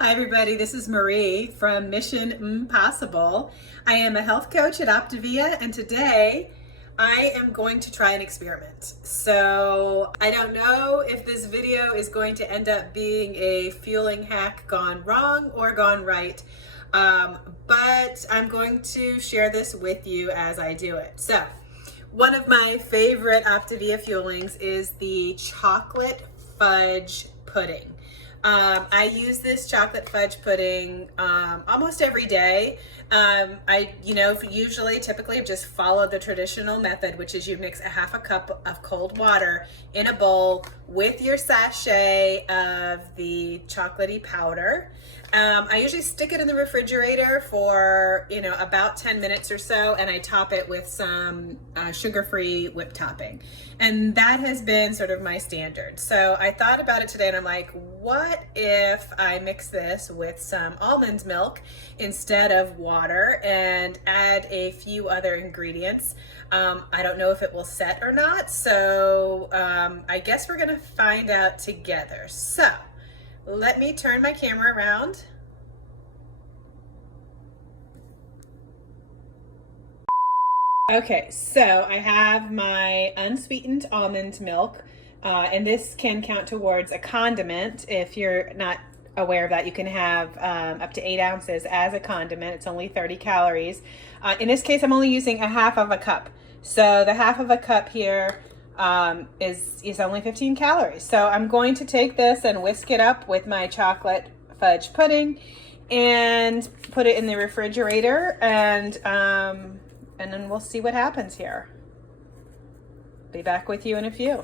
Hi everybody, this is Marie from MmmPossible. I am a health coach at OPTAVIA, and today I am going to try an experiment. So I don't know if this video is going to end up being a fueling hack gone wrong or gone right, but I'm going to share this with you as I do it. So one of my favorite OPTAVIA fuelings is the chocolate fudge pudding. I use this chocolate fudge pudding almost every day. I usually typically just follow the traditional method, which is you mix a half a cup of cold water in a bowl with your sachet of the chocolatey powder. I usually stick it in the refrigerator for, about 10 minutes or so, and I top it with some sugar-free whipped topping. And that has been sort of my standard. So I thought about it today and I'm like, what if I mix this with some almond milk instead of water and add a few other ingredients? I don't know if it will set or not, so I guess we're gonna find out together. So let me turn my camera around. Okay, so I have my unsweetened almond milk, and this can count towards a condiment. If you're not aware of that, you can have up to 8 ounces as a condiment. It's only 30 calories. In this case, I'm only using a half of a cup. So the half of a cup here is only 15 calories. So I'm going to take this and whisk it up with my chocolate fudge pudding and put it in the refrigerator, and then we'll see what happens here. Be back with you in a few.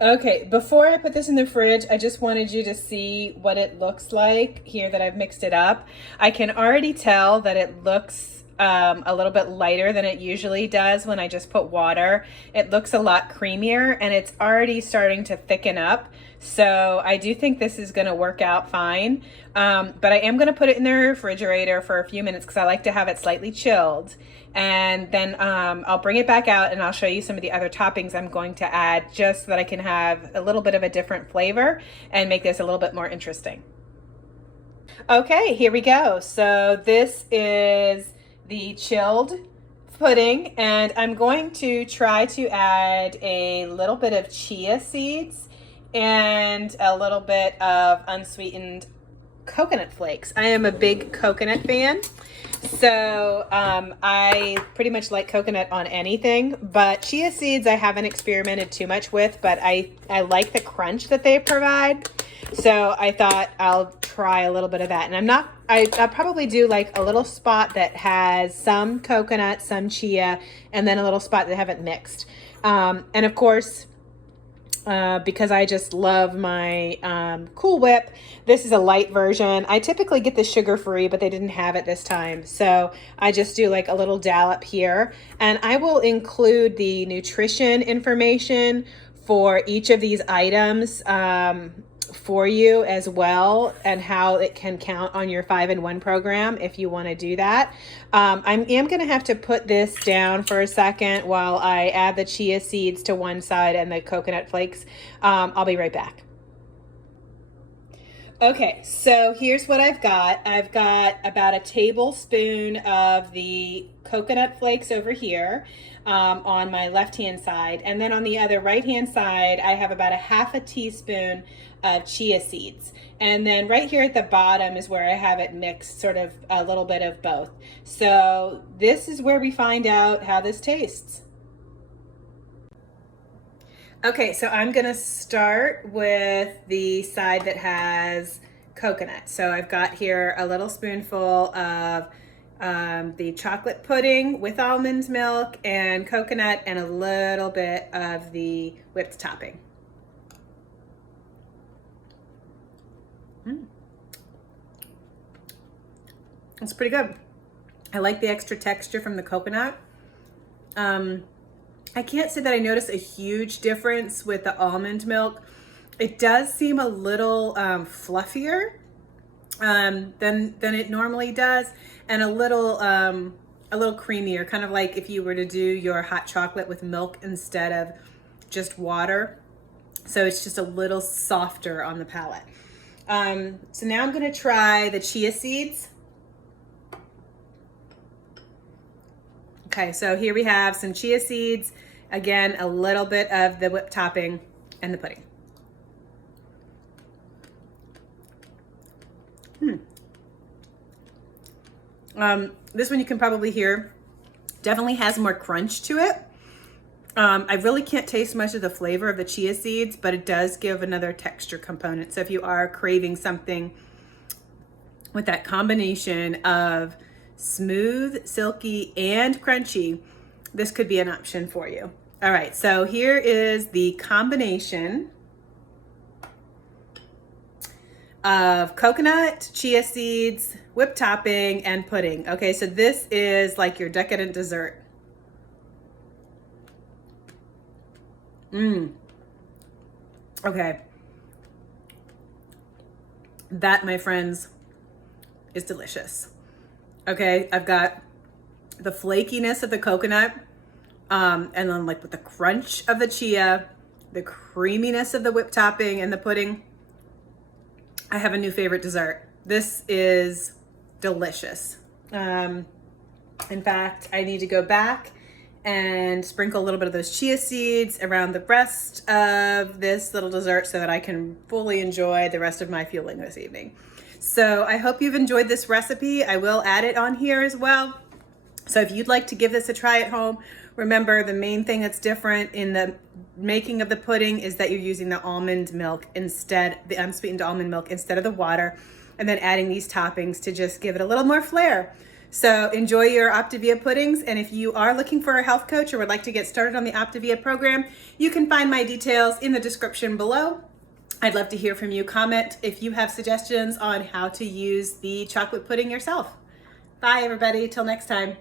Okay, before I put this in the fridge, I just wanted you to see what it looks like here that I've mixed it up. I can already tell that it looks a little bit lighter than it usually does when I just put water. It looks a lot creamier and it's already starting to thicken up. So I do think this is going to work out fine. But I am going to put it in the refrigerator for a few minutes because I like to have it slightly chilled. And then I'll bring it back out and I'll show you some of the other toppings I'm going to add, just so that I can have a little bit of a different flavor and make this a little bit more interesting. Okay, here we go. So this is the chilled pudding, and I'm going to try to add a little bit of chia seeds and a little bit of unsweetened coconut flakes. I am a big coconut fan, so I pretty much like coconut on anything, but chia seeds I haven't experimented too much with, but I like the crunch that they provide. So I thought I'll try a little bit of that. And I'll probably do like a little spot that has some coconut, some chia, and then a little spot that I haven't mixed. And of course, because I just love my Cool Whip, this is a light version. I typically get the sugar-free, but they didn't have it this time. So I just do like a little dollop here. And I will include the nutrition information for each of these items for you as well, and how it can count on your 5-in-1 program if you want to do that. I am going to have to put this down for a second while I add the chia seeds to one side and the coconut flakes. I'll be right back. Okay, so here's what I've got. I've got about a tablespoon of the coconut flakes over here on my left-hand side. And then on the other right-hand side, I have about a half a teaspoon of chia seeds. And then right here at the bottom is where I have it mixed, sort of a little bit of both. So this is where we find out how this tastes. Okay, so I'm gonna start with the side that has coconut. So I've got here a little spoonful of the chocolate pudding with almond milk and coconut, and a little bit of the whipped topping. It's pretty good. I like the extra texture from the coconut. I can't say that I noticed a huge difference with the almond milk. It does seem a little fluffier than it normally does, and a little creamier, kind of like if you were to do your hot chocolate with milk instead of just water. So it's just a little softer on the palate. So now I'm gonna try the chia seeds. Okay, so here we have some chia seeds. Again, a little bit of the whipped topping and the pudding. This one you can probably hear definitely has more crunch to it. I really can't taste much of the flavor of the chia seeds, but it does give another texture component. So if you are craving something with that combination of smooth, silky, and crunchy, this could be an option for you. All right, so here is the combination of coconut, chia seeds, whipped topping, and pudding. Okay, so this is like your decadent dessert. Okay. That, my friends, is delicious. Okay, I've got the flakiness of the coconut, and then like with the crunch of the chia, the creaminess of the whipped topping and the pudding. I have a new favorite dessert. This is delicious. In fact, I need to go back and sprinkle a little bit of those chia seeds around the rest of this little dessert so that I can fully enjoy the rest of my fueling this evening. So I hope you've enjoyed this recipe. I will add it on here as well. So if you'd like to give this a try at home, remember the main thing that's different in the making of the pudding is that you're using the almond milk instead, the unsweetened almond milk instead of the water, and then adding these toppings to just give it a little more flair. So enjoy your OPTAVIA puddings, and if you are looking for a health coach or would like to get started on the OPTAVIA program, you can find my details in the description below. I'd love to hear from you. Comment if you have suggestions on how to use the chocolate pudding yourself. Bye everybody, till next time.